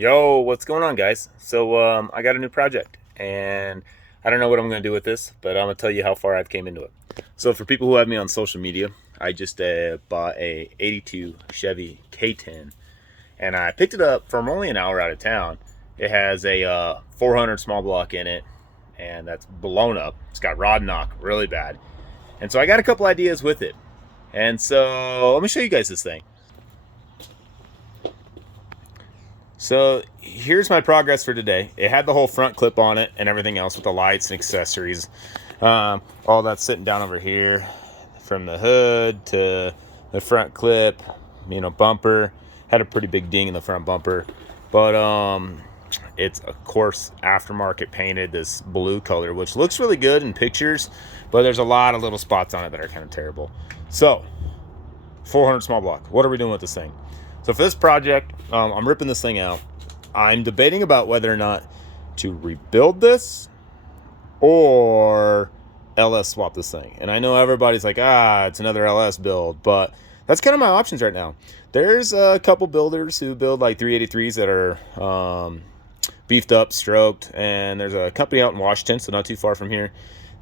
Yo, what's going on, guys? I got a new project, and I don't know what I'm going to do with this, but I'm going to tell you how far I've came into it. So for people who have me on social media, I just bought a '82 Chevy K10, and I picked it up from only an hour out of town. It has a 400 small block in it, and that's blown up. It's got rod knock really bad, and so I got a couple ideas with it. And so let me show you guys this thing. So here's my progress for today. It had the whole front clip on it and everything else with the lights and accessories. All that's sitting down over here, from the hood to the front clip, bumper. Had a pretty big ding in the front bumper. But it's, of course, aftermarket painted this blue color, which looks really good in pictures, but there's a lot of little spots on it that are kind of terrible. So 400 small block. What are we doing with this thing? So for this project, I'm ripping this thing out. I'm debating about whether or not to rebuild this or LS swap this thing. And I know everybody's like, it's another LS build, but that's kind of my options right now. There's a couple builders who build like 383s that are beefed up, stroked, and there's a company out in Washington, so not too far from here,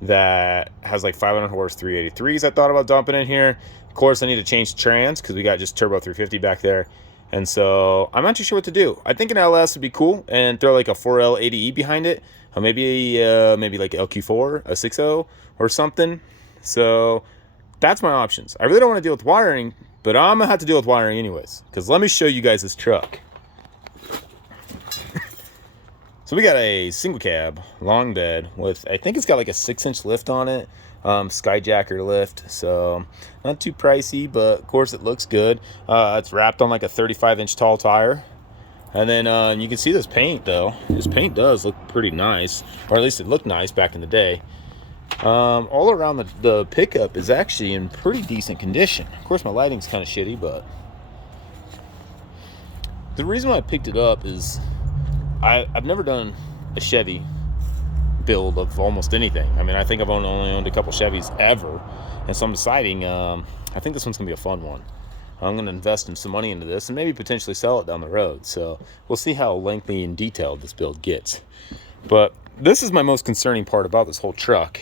that has like 500 horse 383s I thought about dumping in here. Of course, I need to change trans because we got just turbo 350 back there. And so I'm not too sure what to do. I think an LS would be cool and throw like a 4L 80E behind it. Maybe like LQ4, a 6.0 or something. So that's my options. I really don't want to deal with wiring, but I'm going to have to deal with wiring anyways. Because let me show you guys this truck. So we got a single cab, long bed with, I think it's got like a 6-inch lift on it. Skyjacker lift, so not too pricey, but of course it looks good. It's wrapped on like a 35-inch tall tire. And then you can see this paint though. This paint does look pretty nice, or at least it looked nice back in the day. All around the pickup is actually in pretty decent condition. Of course my lighting's kind of shitty, but the reason why I picked it up is I've never done a Chevy build of almost anything. I mean, I think I've only owned a couple Chevys ever, and so I'm deciding I think this one's gonna be a fun one. I'm gonna invest in some money into this and maybe potentially sell it down the road, so we'll see how lengthy and detailed this build gets. But this is my most concerning part about this whole truck: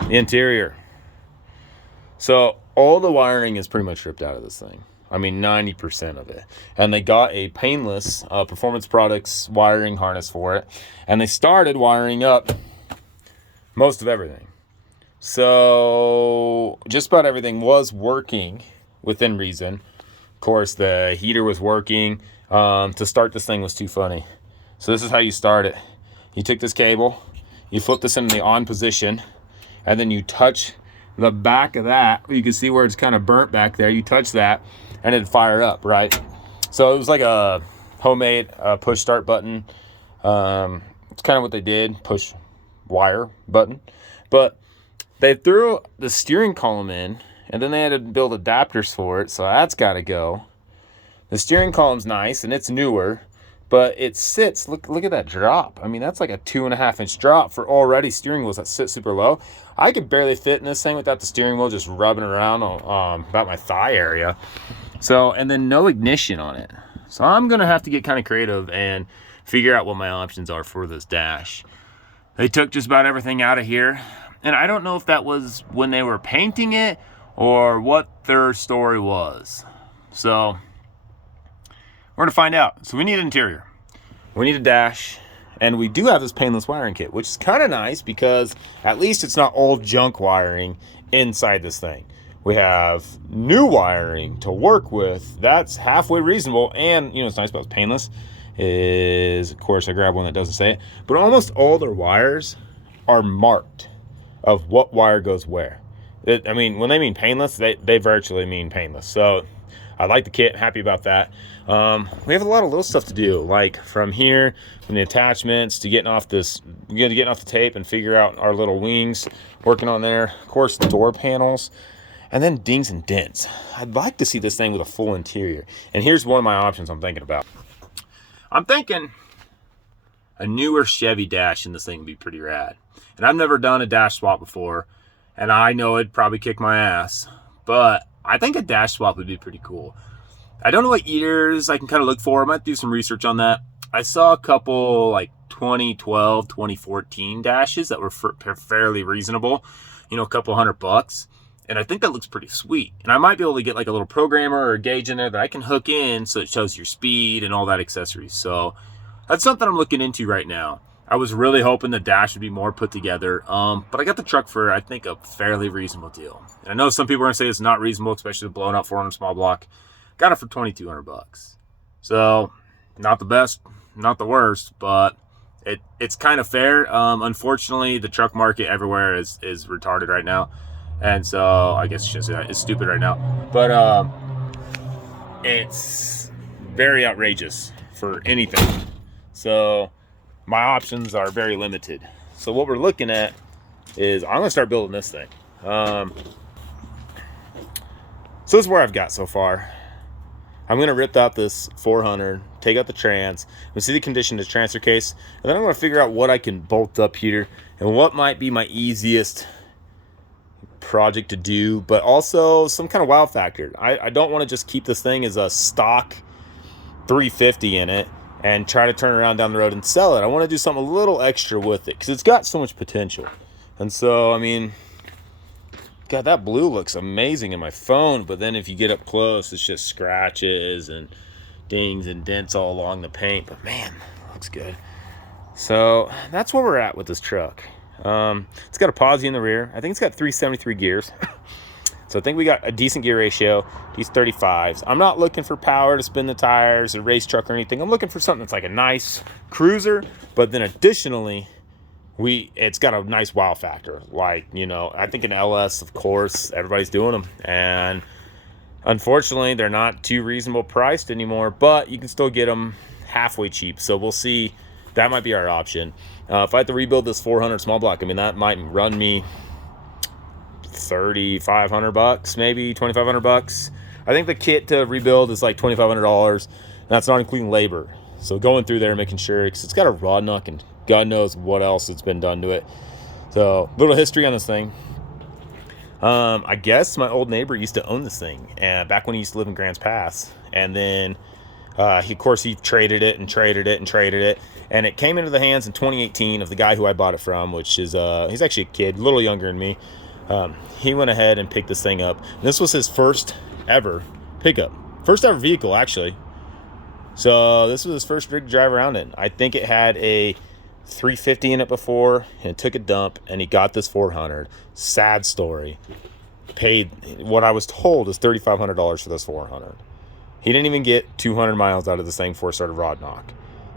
the interior. So all the wiring is pretty much ripped out of this thing. I mean, 90% of it. And they got a painless Performance Products wiring harness for it. And they started wiring up most of everything. So just about everything was working within reason. Of course, the heater was working. To start this thing was too funny. So this is how you start it. You take this cable, you flip this into the on position, and then you touch the back of that. You can see where it's kind of burnt back there. You touch that, and it'd fire up, right? So it was like a homemade push start button. It's kind of what they did, push wire button. But they threw the steering column in, and then they had to build adapters for it, so that's got to go. The steering column's nice, and it's newer, but it sits, look at that drop. I mean, that's like a 2.5-inch drop for already steering wheels that sit super low. I could barely fit in this thing without the steering wheel just rubbing around about my thigh area. So, and then no ignition on it. So I'm going to have to get kind of creative and figure out what my options are for this dash. They took just about everything out of here. And I don't know if that was when they were painting it or what their story was. So we're going to find out. So we need an interior. We need a dash. And we do have this painless wiring kit, which is kind of nice because at least it's not old junk wiring inside this thing. We have new wiring to work with. That's halfway reasonable. And, it's nice about painless is, of course, I grabbed one that doesn't say it, but almost all their wires are marked of what wire goes where. When they mean painless, they virtually mean painless. So I like the kit, happy about that. We have a lot of little stuff to do, like from here, from the attachments to getting off the tape and figure out our little wings, working on there. Of course, door panels. And then dings and dents. I'd like to see this thing with a full interior. And here's one of my options I'm thinking about. I'm thinking a newer Chevy dash in this thing would be pretty rad. And I've never done a dash swap before, and I know it'd probably kick my ass, but I think a dash swap would be pretty cool. I don't know what years I can kind of look for. I might do some research on that. I saw a couple like 2012, 2014 dashes that were fairly reasonable, you know, a couple $100. And I think that looks pretty sweet. And I might be able to get like a little programmer or a gauge in there that I can hook in so it shows your speed and all that accessories. So that's something I'm looking into right now. I was really hoping the dash would be more put together, but I got the truck for, I think, a fairly reasonable deal. And I know some people are going to say it's not reasonable, especially the blown out 400 small block. Got it for $2,200. So, not the best, not the worst, but it's kind of fair. Unfortunately, the truck market everywhere is retarded right now. And so, I guess I shouldn't say that. It's stupid right now. But it's very outrageous for anything. So, my options are very limited. So what we're looking at is I'm gonna start building this thing. So this is where I've got so far. I'm gonna rip out this 400, take out the trans, and see the condition of the transfer case, and then I'm gonna figure out what I can bolt up here and what might be my easiest project to do, but also some kind of wow factor. I don't want to just keep this thing as a stock 350 in it and try to turn around down the road and sell it. I want to do something a little extra with it because it's got so much potential. And so, I mean, God, that blue looks amazing in my phone, but then if you get up close, it's just scratches and dings and dents all along the paint. But man, it looks good. So that's where we're at with this truck. It's got a posi in the rear. I think it's got 373 gears. So I think we got a decent gear ratio. These 35s. I'm not looking for power to spin the tires, a race truck or anything. I'm looking for something that's like a nice cruiser, but then additionally, it's got a nice wow factor. Like, you know, I think an LS, of course, everybody's doing them. And unfortunately, they're not too reasonable priced anymore, but you can still get them halfway cheap. So we'll see. That might be our option. If I have to rebuild this 400 small block, I mean, that might run me $3,500, maybe $2,500. I think the kit to rebuild is like $2,500. That's not including labor. So going through there, making sure, because it's got a rod nut and God knows what else it's been done to it. So little history on this thing. I guess my old neighbor used to own this thing, and back when he used to live in Grants Pass, and then he traded it and traded it and traded it, and it came into the hands in 2018 of the guy who I bought it from, which is he's actually a kid, a little younger than me. He went ahead and picked this thing up. This was his first ever pickup, first ever vehicle actually. So this was his first rig to drive around in. I think it had a 350 in it before, and it took a dump, and he got this 400. Sad story. Paid what I was told is $3,500 for this 400. He didn't even get 200 miles out of this thing before it started rod knock.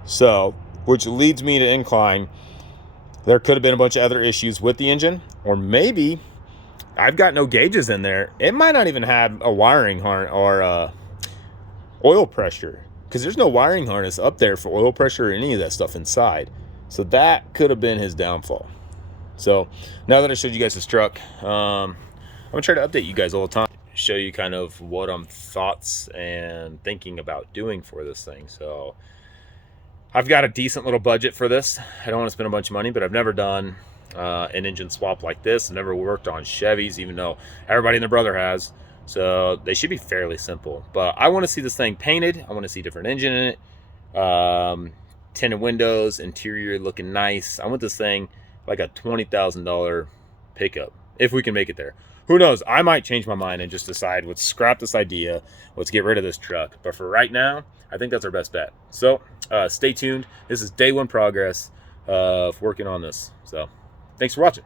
So, which leads me to incline, there could have been a bunch of other issues with the engine, or maybe I've got no gauges in there. It might not even have a wiring harness or oil pressure, because there's no wiring harness up there for oil pressure or any of that stuff inside. So that could have been his downfall. So now that I showed you guys this truck, I'm gonna try to update you guys all the time, show you kind of what I'm thoughts and thinking about doing for this thing. So I've got a decent little budget for this. I don't want to spend a bunch of money, but I've never done an engine swap like this. I've never worked on Chevys, even though everybody and their brother has. So they should be fairly simple. But I want to see this thing painted. I want to see a different engine in it. Tinted windows, interior looking nice. I want this thing like a $20,000 pickup, if we can make it there. Who knows? I might change my mind and just decide, let's scrap this idea. Let's get rid of this truck. But for right now, I think that's our best bet. So stay tuned. This is day one progress of working on this. So thanks for watching.